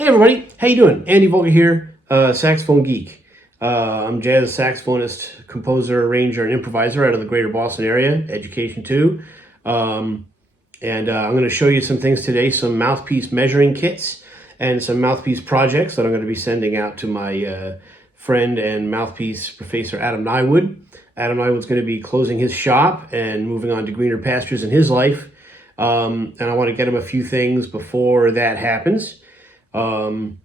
Hey everybody, how you doing? Andy Voelker here, saxophone geek. I'm jazz saxophonist, composer, arranger, and improviser out of the greater Boston area, education too. And I'm going to show you some things today, some mouthpiece measuring kits and some mouthpiece projects that I'm going to be sending out to my friend and mouthpiece refacer Adam Niewood. Adam Niewood's going to be closing his shop and moving on to greener pastures in his life. And I want to get him a few things before that happens. So I'm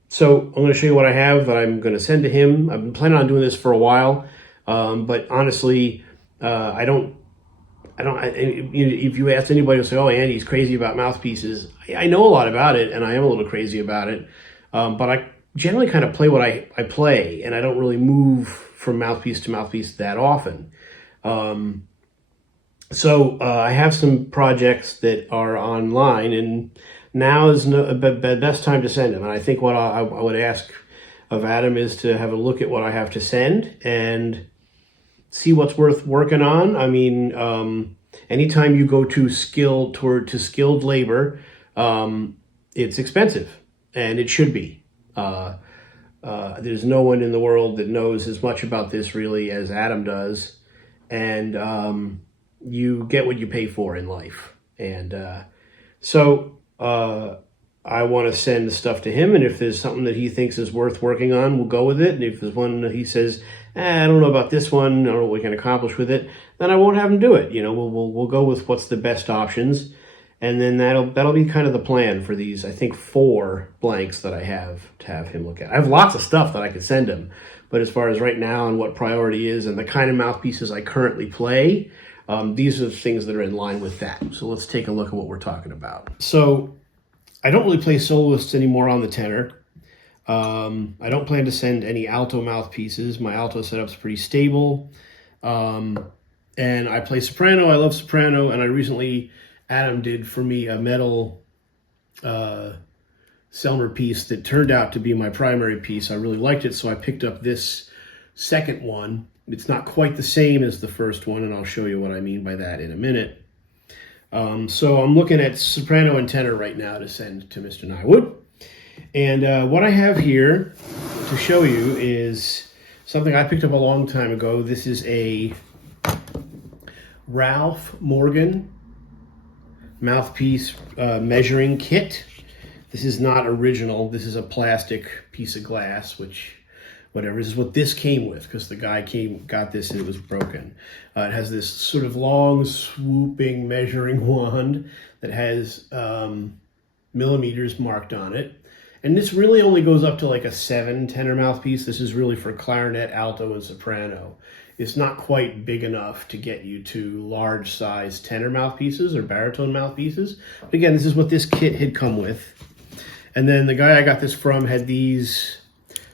going to show you what I have that I'm going to send to him. I've been planning on doing this for a while, but honestly, if you ask anybody, they'll say, "Oh, Andy's crazy about mouthpieces." I know a lot about it, and I am a little crazy about it, but I generally kind of play what I play, and I don't really move from mouthpiece to mouthpiece that often. So I have some projects that are online, and now is the best time to send them. And I think what I would ask of Adam is to have a look at what I have to send and see what's worth working on. I mean, anytime you go to skilled labor, it's expensive, and it should be. There's no one in the world that knows as much about this really as Adam does, and you get what you pay for in life. And so I want to send the stuff to him, and if there's something that he thinks is worth working on, we'll go with it. And if there's one that he says, I don't know about this one, I don't know what we can accomplish with it, then I won't have him do it. You know, we'll go with what's the best options, and then that'll be kind of the plan for these, I think, 4 blanks that I have to have him look at. I have lots of stuff that I could send him, but as far as right now and what priority is and the kind of mouthpieces I currently play, these are the things that are in line with that. So let's take a look at what we're talking about. So I don't really play soloists anymore on the tenor. I don't plan to send any alto mouthpieces. My alto setup's pretty stable. And I play soprano. I love soprano. And Adam did for me a metal Selmer piece that turned out to be my primary piece. I really liked it, so I picked up this second one. It's not quite the same as the first one, and I'll show you what I mean by that in a minute. So I'm looking at soprano and tenor right now to send to Mr. Niewood. And what I have here to show you is something I picked up a long time ago. This is a Ralph Morgan mouthpiece measuring kit. This is not original. This is a plastic piece of glass, whatever. This is what this came with, because the guy got this and it was broken. It has this sort of long, swooping measuring wand that has millimeters marked on it. And this really only goes up to like a 7 tenor mouthpiece. This is really for clarinet, alto, and soprano. It's not quite big enough to get you to large size tenor mouthpieces or baritone mouthpieces. But again, this is what this kit had come with. And then the guy I got this from had these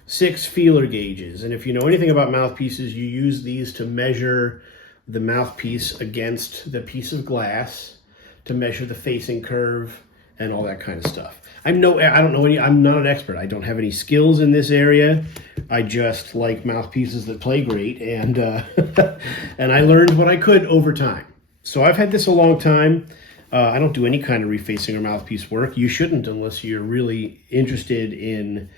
6 feeler gauges. And if you know anything about mouthpieces, you use these to measure the mouthpiece against the piece of glass, to measure the facing curve and all that kind of stuff. I'm not an expert. I don't have any skills in this area. I just like mouthpieces that play great, and and I learned what I could over time. So I've had this a long time. I don't do any kind of refacing or mouthpiece work. You shouldn't, unless you're really interested in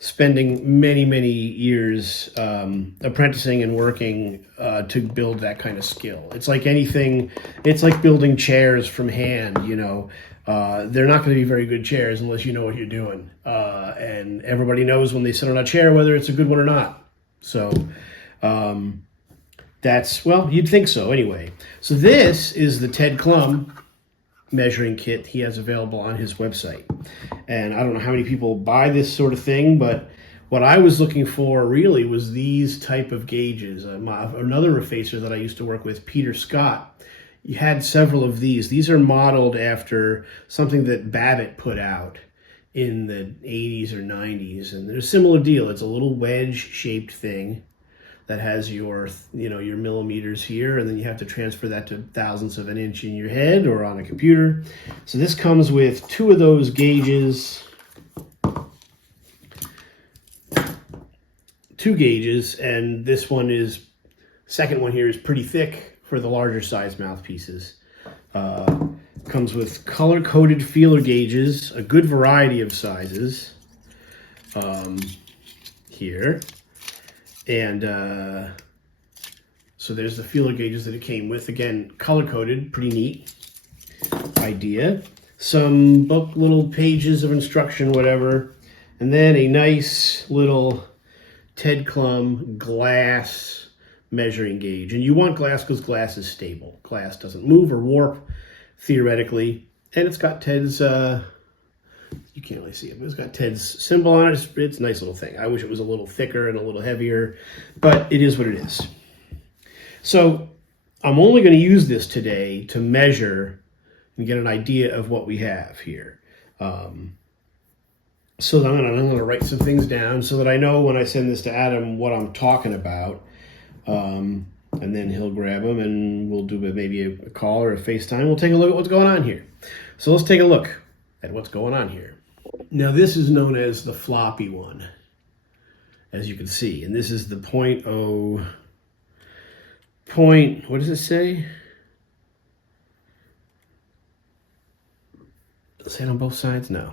spending many, many years apprenticing and working to build that kind of skill. It's like anything. It's like building chairs from hand, you know. They're not going to be very good chairs unless you know what you're doing. And everybody knows when they sit on a chair whether it's a good one or not. So well, you'd think so anyway. So this is the Ted Klum measuring kit he has available on his website. And I don't know how many people buy this sort of thing, but what I was looking for really was these type of gauges. Another refacer that I used to work with, Peter Scott, he had several of these. These are modeled after something that Babbitt put out in the 80s or 90s. And they're a similar deal. It's a little wedge-shaped thing that has your millimeters here, and then you have to transfer that to thousandths of an inch in your head or on a computer. So this comes with 2 of those gauges, 2 gauges, and this second one here is pretty thick for the larger size mouthpieces. Comes with color-coded feeler gauges, a good variety of sizes. here. And so there's the feeler gauges that it came with. Again, color-coded, pretty neat idea. Some book little pages of instruction, whatever. And then a nice little Ted Klum glass measuring gauge. And you want glass because glass is stable. Glass doesn't move or warp, theoretically. And it's got Ted's, you can't really see it, but it's got Ted's symbol on it. It's a nice little thing. I wish it was a little thicker and a little heavier, but it is what it is. So I'm only going to use this today to measure and get an idea of what we have here. So I'm going to write some things down so that I know when I send this to Adam what I'm talking about. And then he'll grab them and we'll do maybe a call or a FaceTime. We'll take a look at what's going on here. So let's take a look at what's going on here. Now this is known as the floppy one, as you can see. And this is the what does it say? Say it on both sides? No.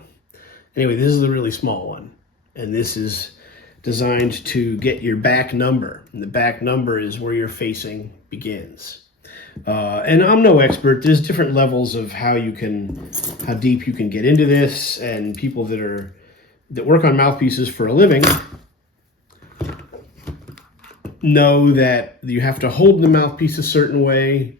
Anyway, this is the really small one, and this is designed to get your back number. And the back number is where your facing begins. And I'm no expert. There's different levels of how deep you can get into this, and people that work on mouthpieces for a living know that you have to hold the mouthpiece a certain way.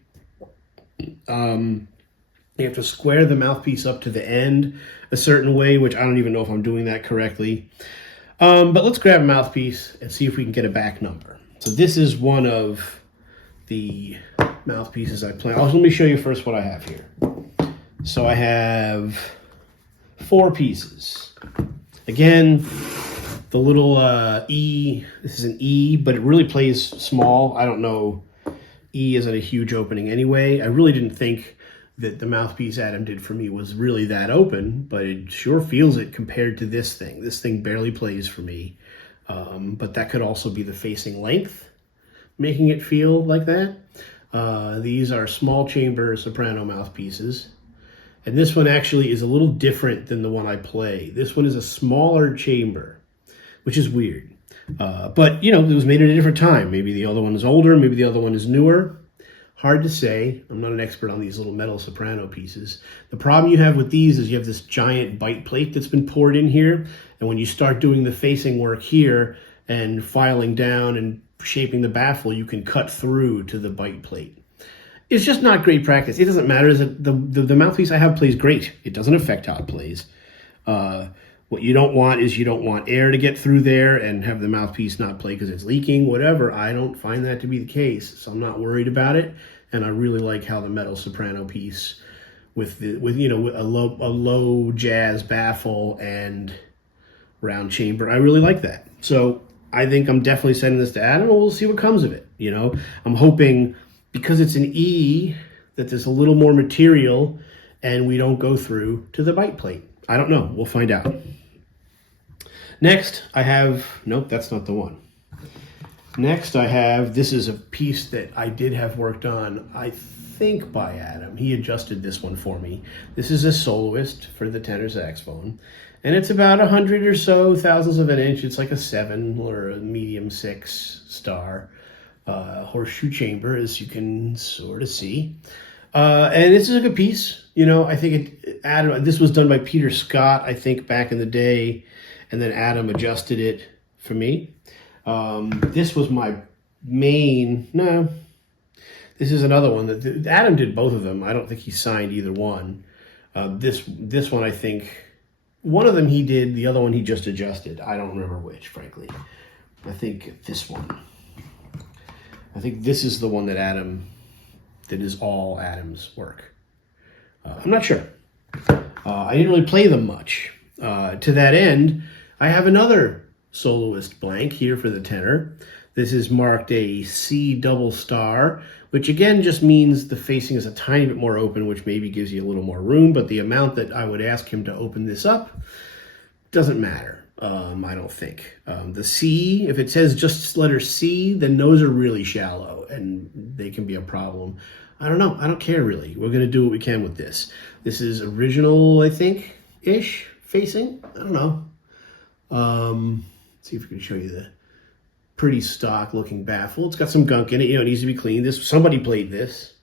You have to square the mouthpiece up to the end a certain way, which I don't even know if I'm doing that correctly. But let's grab a mouthpiece and see if we can get a back number. So this is one of the mouthpieces I plan. Let me show you first what I have here. So I have 4 pieces. Again, the little E, this is an E, but it really plays small. I don't know, E isn't a huge opening anyway. I really didn't think that the mouthpiece Adam did for me was really that open, but it sure feels it compared to this thing. This thing barely plays for me, but that could also be the facing length, making it feel like that. These are small chamber soprano mouthpieces, and this one actually is a little different than the one I play. This one is a smaller chamber, which is weird, but you know, it was made at a different time. Maybe the other one is older, maybe the other one is newer. Hard to say. I'm not an expert on these little metal soprano pieces. The problem you have with these is you have this giant bite plate that's been poured in here. And when you start doing the facing work here and filing down and shaping the baffle, you can cut through to the bite plate. It's just not great practice. It doesn't matter. The mouthpiece I have plays great. It doesn't affect how it plays. What you don't want is you don't want air to get through there and have the mouthpiece not play because it's leaking, whatever. I don't find that to be the case, so I'm not worried about it. And I really like how the metal soprano piece with a low jazz baffle and round chamber, I really like that. So I think I'm definitely sending this to Adam, and we'll see what comes of it. You know, I'm hoping because it's an E that there's a little more material and we don't go through to the bite plate. I don't know. We'll find out. Next, I have, nope, that's not the one. Next, I have, this is a piece that I did have worked on, I think by Adam. He adjusted this one for me. This is a soloist for the tenor saxophone. And it's about 100 or so thousandths of an inch. It's like a 7 or a medium 6 star horseshoe chamber, as you can sort of see. And this is a good piece. You know, I think Adam, this was done by Peter Scott, I think, back in the day. And then Adam adjusted it for me. This was my main, no, this is another one that Adam did both of them. I don't think he signed either one. This one, I think, one of them he did, the other one he just adjusted. I don't remember which, frankly. I think this one. I think this is the one that is all Adam's work. I'm not sure. I didn't really play them much. To that end, I have another soloist blank here for the tenor. This is marked a C double star, which again just means the facing is a tiny bit more open, which maybe gives you a little more room, but the amount that I would ask him to open this up doesn't matter, I don't think. The C, if it says just letter C, then those are really shallow and they can be a problem. I don't know. I don't care really. We're going to do what we can with this. This is original, I think, ish facing. I don't know. Let's see if we can show you the pretty stock looking baffle. It's got some gunk in it. It needs to be cleaned. Somebody played this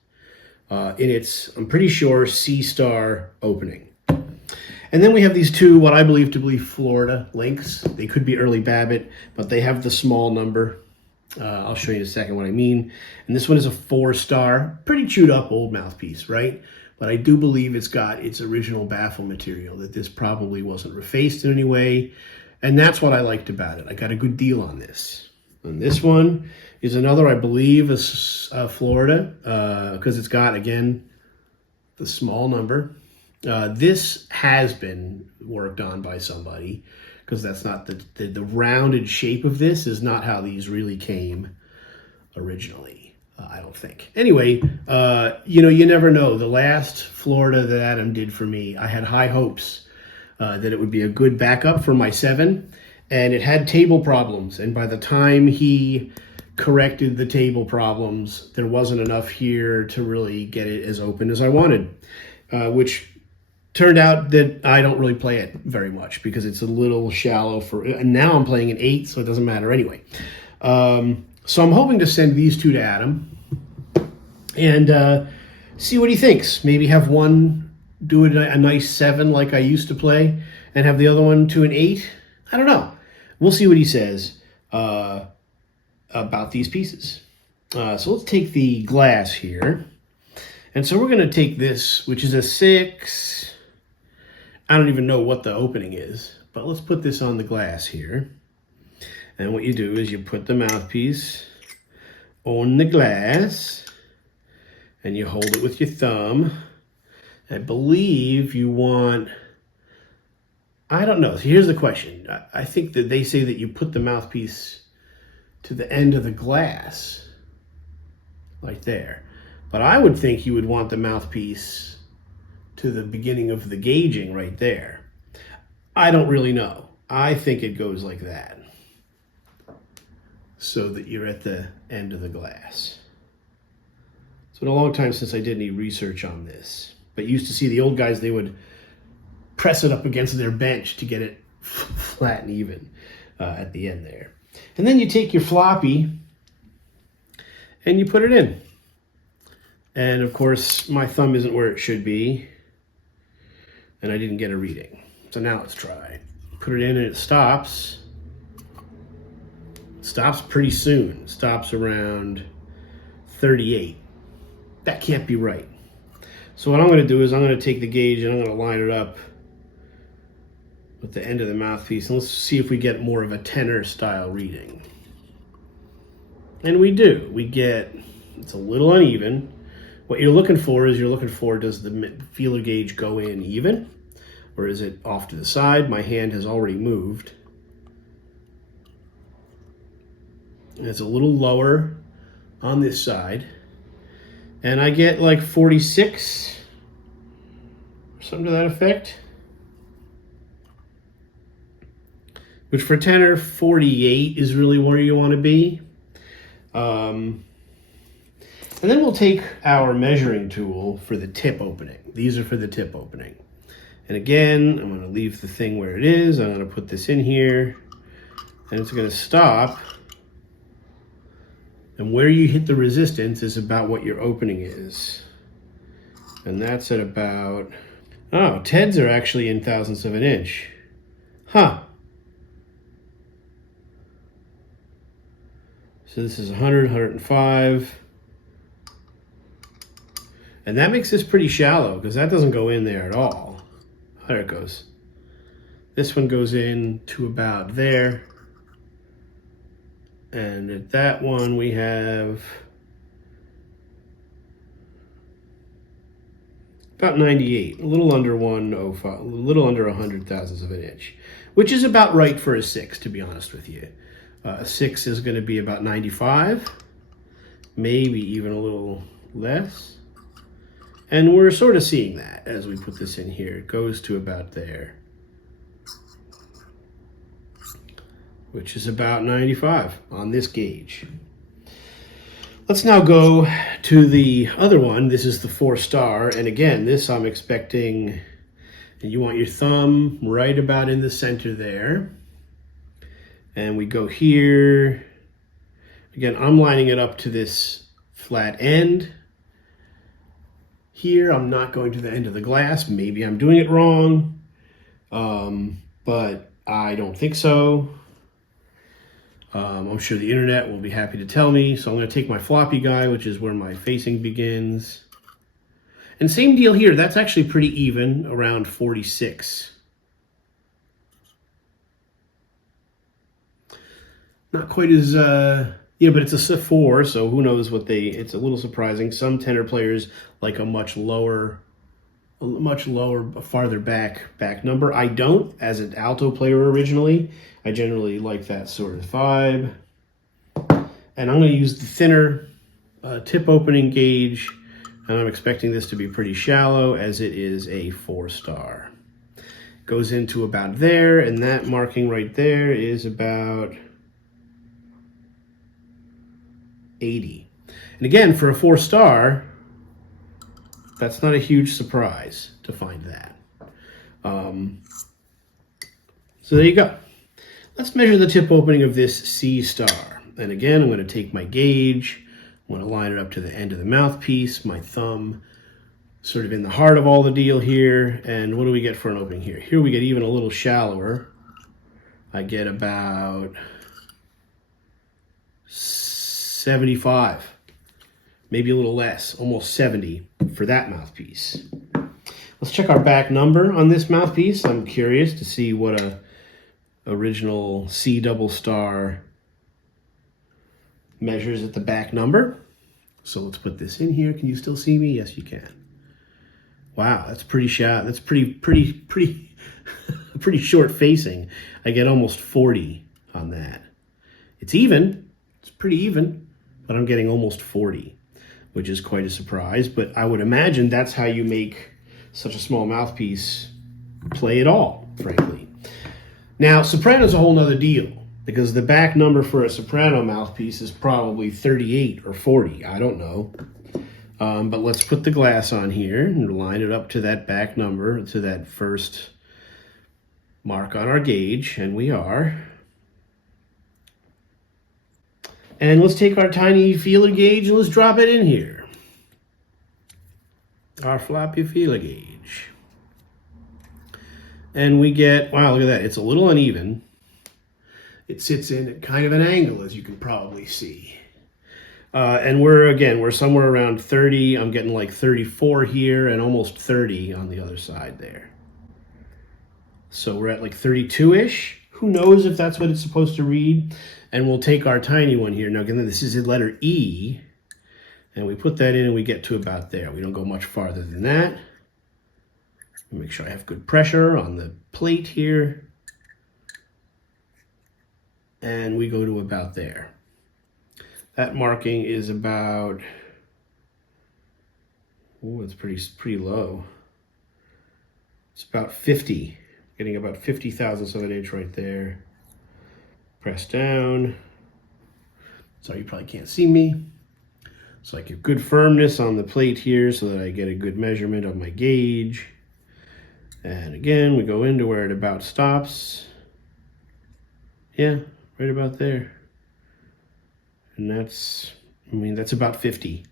in its, I'm pretty sure, C-star opening. And then we have these two, what I believe to be Florida links. They could be early Babbitt, but they have the small number. I'll show you in a second what I mean. And this one is a 4-star, pretty chewed up old mouthpiece, right? But I do believe it's got its original baffle material, that this probably wasn't refaced in any way. And that's what I liked about it. I got a good deal on this. And this one is another, I believe, is Florida, because it's got, again, the small number. This has been worked on by somebody, because that's not the rounded shape of this is not how these really came originally, I don't think. Anyway, you never know. The last Florida that Adam did for me, I had high hopes that it would be a good backup for my 7, and it had table problems. And by the time he corrected the table problems, there wasn't enough here to really get it as open as I wanted, which turned out that I don't really play it very much because it's a little shallow and now I'm playing an 8, so it doesn't matter anyway. So I'm hoping to send these two to Adam and see what he thinks. Maybe have one do a nice 7 like I used to play and have the other one to an 8. I don't know. We'll see what he says about these pieces. So let's take the glass here. And so we're going to take this, which is a 6. I don't even know what the opening is, but let's put this on the glass here. And what you do is you put the mouthpiece on the glass and you hold it with your thumb. I believe you want, I don't know. So here's the question. I think that they say that you put the mouthpiece to the end of the glass, like there. But I would think you would want the mouthpiece to the beginning of the gauging right there. I don't really know. I think it goes like that, so that you're at the end of the glass. It's been a long time since I did any research on this, but used to see the old guys, they would press it up against their bench to get it flat and even at the end there. And then you take your floppy and you put it in. And of course, my thumb isn't where it should be, and I didn't get a reading. So now let's try. Put it in and it stops. It stops pretty soon. It stops around 38. That can't be right. So what I'm going to do is I'm going to take the gauge and I'm going to line it up with the end of the mouthpiece, and let's see if we get more of a tenor style reading. And we do. We get, it's a little uneven. What you're looking for is does the feeler gauge go in even, or is it off to the side? My hand has already moved. And it's a little lower on this side. And I get like 46, or something to that effect. Which for tenor, 48 is really where you want to be. And then we'll take our measuring tool for the tip opening. These are for the tip opening. And again, I'm going to leave the thing where it is. I'm going to put this in here, and it's going to stop. And where you hit the resistance is about what your opening is. And that's at about, oh, Ted's are actually in thousandths of an inch. Huh. So this is 100, 105. And that makes this pretty shallow because that doesn't go in there at all. There it goes. This one goes in to about there. And at that one we have about 98, a little under 105, a little under 100 thousandths of an inch, which is about right for a 6, to be honest with you. A 6 is going to be about 95, maybe even a little less. And we're sort of seeing that as we put this in here. It goes to about there, which is about 95 on this gauge. Let's now go to the other one. This is the 4-star. And again, this I'm expecting, and you want your thumb right about in the center there. And we go here. Again, I'm lining it up to this flat end. Here, I'm not going to the end of the glass. Maybe I'm doing it wrong, but I don't think so. I'm sure the internet will be happy to tell me. So I'm going to take my floppy guy, which is where my facing begins. And same deal here. That's actually pretty even, around 46. Not quite as, yeah, but it's a 4, so who knows what it's a little surprising. Some tenor players like a much lower, farther back number. I don't, as an alto player originally. I generally like that sort of vibe. And I'm going to use the thinner tip opening gauge, and I'm expecting this to be pretty shallow as it is a 4-star. Goes into about there, and that marking right there is about 80. And again, for a 4-star, that's not a huge surprise to find that. So there you go. Let's measure the tip opening of this C star. And again, I'm going to take my gauge. I'm going to line it up to the end of the mouthpiece, my thumb sort of in the heart of all the deal here. And what do we get for an opening here? Here we get even a little shallower. I get about 75, maybe a little less, almost 70 for that mouthpiece. Let's check our back number on this mouthpiece. I'm curious to see what a original C double star measures at the back number. So let's put this in here. Can you still see me? Yes, you can. Wow, that's pretty shallow. That's pretty short facing. I get almost 40 on that. It's even. It's pretty even, but I'm getting almost 40, which is quite a surprise. But I would imagine that's how you make such a small mouthpiece play at all, frankly. Now, soprano's a whole nother deal, because the back number for a soprano mouthpiece is probably 38 or 40. I don't know. But let's put the glass on here and line it up to that back number, to that first mark on our gauge, and we are. And let's take our tiny feeler gauge and let's drop it in here. Our floppy feeler gauge. And we get, wow, look at that. It's a little uneven. It sits in at kind of an angle, as you can probably see. And we're somewhere around 30. I'm getting like 34 here and almost 30 on the other side there. So we're at like 32-ish. Who knows if that's what it's supposed to read? And we'll take our tiny one here. Now, again, this is the letter E. And we put that in and we get to about there. We don't go much farther than that. Make sure I have good pressure on the plate here. And we go to about there. That marking is about, oh, it's pretty low. It's about 50, getting about 50 thousandths of an inch right there. Press down. Sorry, you probably can't see me. So I get good firmness on the plate here so that I get a good measurement of my gauge. And again, we go into where it about stops. Yeah, right about there. And that's, I mean, that's about 50.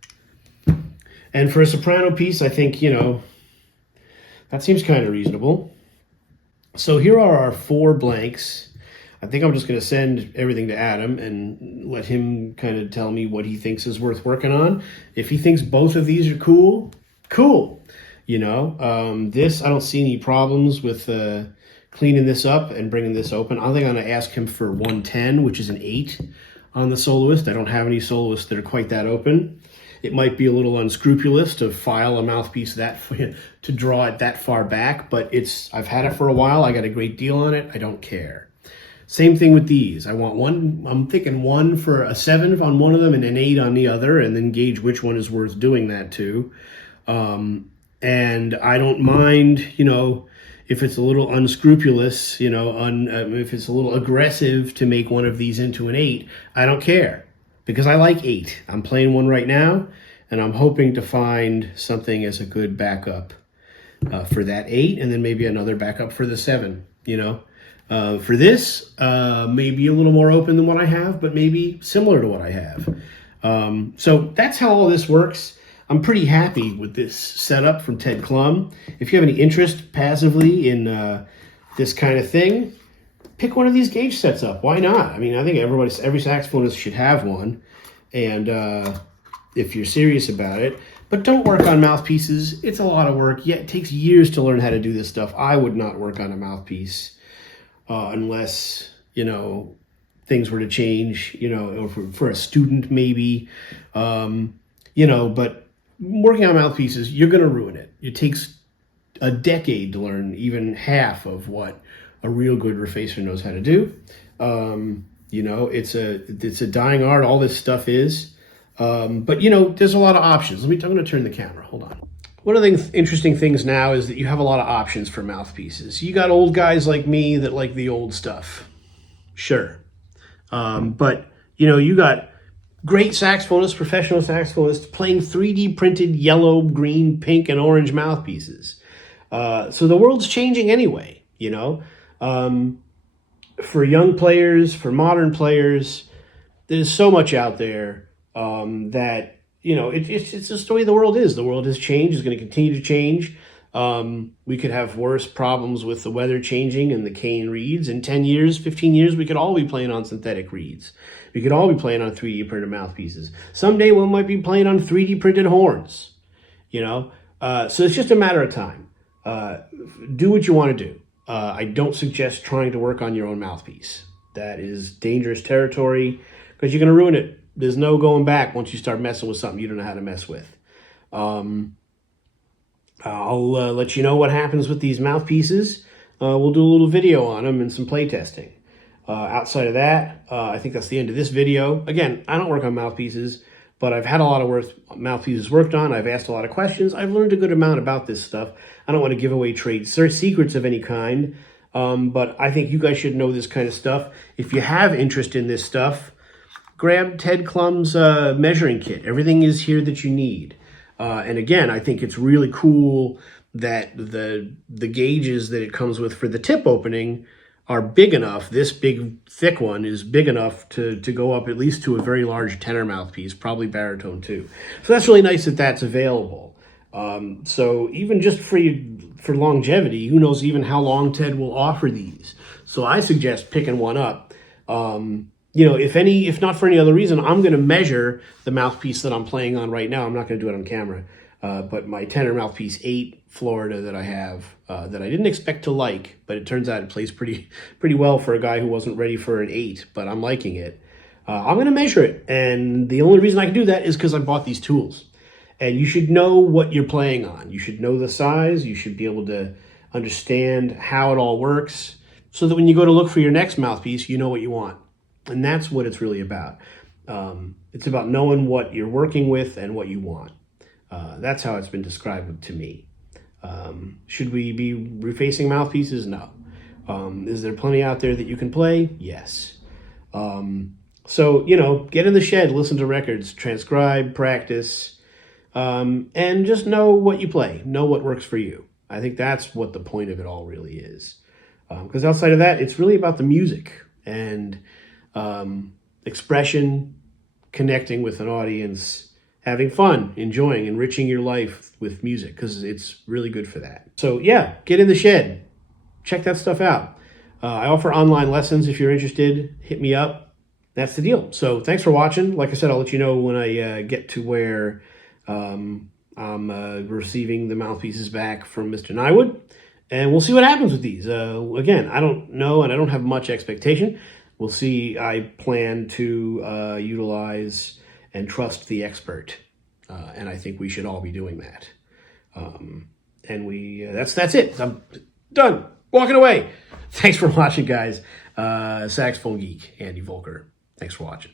And for a soprano piece, I think, you know, that seems kind of reasonable. So here are our 4 blanks. I think I'm just going to send everything to Adam and let him kind of tell me what he thinks is worth working on. If he thinks both of these are cool, cool. You know, this, I don't see any problems with cleaning this up and bringing this open. I think I'm going to ask him for 110, which is an 8 on the soloist. I don't have any soloists that are quite that open. It might be a little unscrupulous to file a mouthpiece to draw it that far back, but I've had it for a while. I got a great deal on it. I don't care. Same thing with these. I want one, I'm thinking 1 for a 7 on one of them and an 8 on the other, and then gauge which one is worth doing that to. And I don't mind, you know, if it's a little unscrupulous, you know, if it's a little aggressive to make one of these into an 8, I don't care, because I like 8. I'm playing one right now, and I'm hoping to find something as a good backup for that 8, and then maybe another backup for the 7, you know. For this, maybe a little more open than what I have, but maybe similar to what I have. So that's how all this works. I'm pretty happy with this setup from Ted Klum. If you have any interest passively in this kind of thing, pick one of these gauge sets up. Why not? I mean, I think every saxophonist should have one. And if you're serious about it, but don't work on mouthpieces. It's a lot of work. Yeah, it takes years to learn how to do this stuff. I would not work on a mouthpiece unless, you know, things were to change, you know, for a student maybe, you know, but working on mouthpieces, you're going to ruin it. It takes a decade to learn even half of what a real good refacer knows how to do. You know, it's a dying art. All this stuff is, but you know, there's a lot of options. I'm going to turn the camera. Hold on. One of the interesting things now is that you have a lot of options for mouthpieces. You got old guys like me that like the old stuff. Sure. But you know, you got great saxophonists, professional saxophonists playing 3D printed yellow, green, pink, and orange mouthpieces. So the world's changing anyway, you know. For young players, for modern players, there's so much out there that, you know, it's just the way the world is. The world has changed. It's going to continue to change. We could have worse problems with the weather changing and the cane reeds. In 10 years, 15 years, we could all be playing on synthetic reeds. We could all be playing on 3D printed mouthpieces. Someday we might be playing on 3D printed horns, you know. So it's just a matter of time. Do what you want to do. I don't suggest trying to work on your own mouthpiece. That is dangerous territory because you're going to ruin it. There's no going back once you start messing with something you don't know how to mess with. I'll let you know what happens with these mouthpieces. We'll do a little video on them and some play testing. Outside of that, I think that's the end of this video. Again, I don't work on mouthpieces, but I've had a lot of mouthpieces worked on. I've asked a lot of questions. I've learned a good amount about this stuff. I don't want to give away trade secrets of any kind, but I think you guys should know this kind of stuff. If you have interest in this stuff, grab Ted Klum's measuring kit. Everything is here that you need. And again, I think it's really cool that the gauges that it comes with for the tip opening are big enough. This big, thick one is big enough to go up at least to a very large tenor mouthpiece, probably baritone too. So that's really nice that that's available. So even just for longevity, who knows even how long Ted will offer these. So I suggest picking one up. You know, if not for any other reason, I'm going to measure the mouthpiece that I'm playing on right now. I'm not going to do it on camera, but my tenor mouthpiece 8 Florida that I have, that I didn't expect to like, but it turns out it plays pretty well for a guy who wasn't ready for an 8, but I'm liking it. I'm going to measure it, and the only reason I can do that is because I bought these tools. And you should know what you're playing on. You should know the size. You should be able to understand how it all works so that when you go to look for your next mouthpiece, you know what you want. And that's what it's really about. It's about knowing what you're working with and what you want. That's how it's been described to me. Should we be refacing mouthpieces? No. Is there plenty out there that you can play? Yes. So, you know, get in the shed, listen to records, transcribe, practice, and just know what you play. Know what works for you. I think that's what the point of it all really is. Because outside of that, it's really about the music and expression, connecting with an audience, having fun, enjoying, enriching your life with music, because it's really good for that. So yeah, get in the shed. Check that stuff out. I offer online lessons if you're interested. Hit me up. That's the deal. So thanks for watching. Like I said, I'll let you know when I get to where I'm receiving the mouthpieces back from Mr. Niewood. And we'll see what happens with these. Again, I don't know, and I don't have much expectation. We'll see. I plan to utilize and trust the expert. And I think we should all be doing that. And that's it. I'm done. Walking away. Thanks for watching, guys. Saxophone Geek, Andy Voelker. Thanks for watching.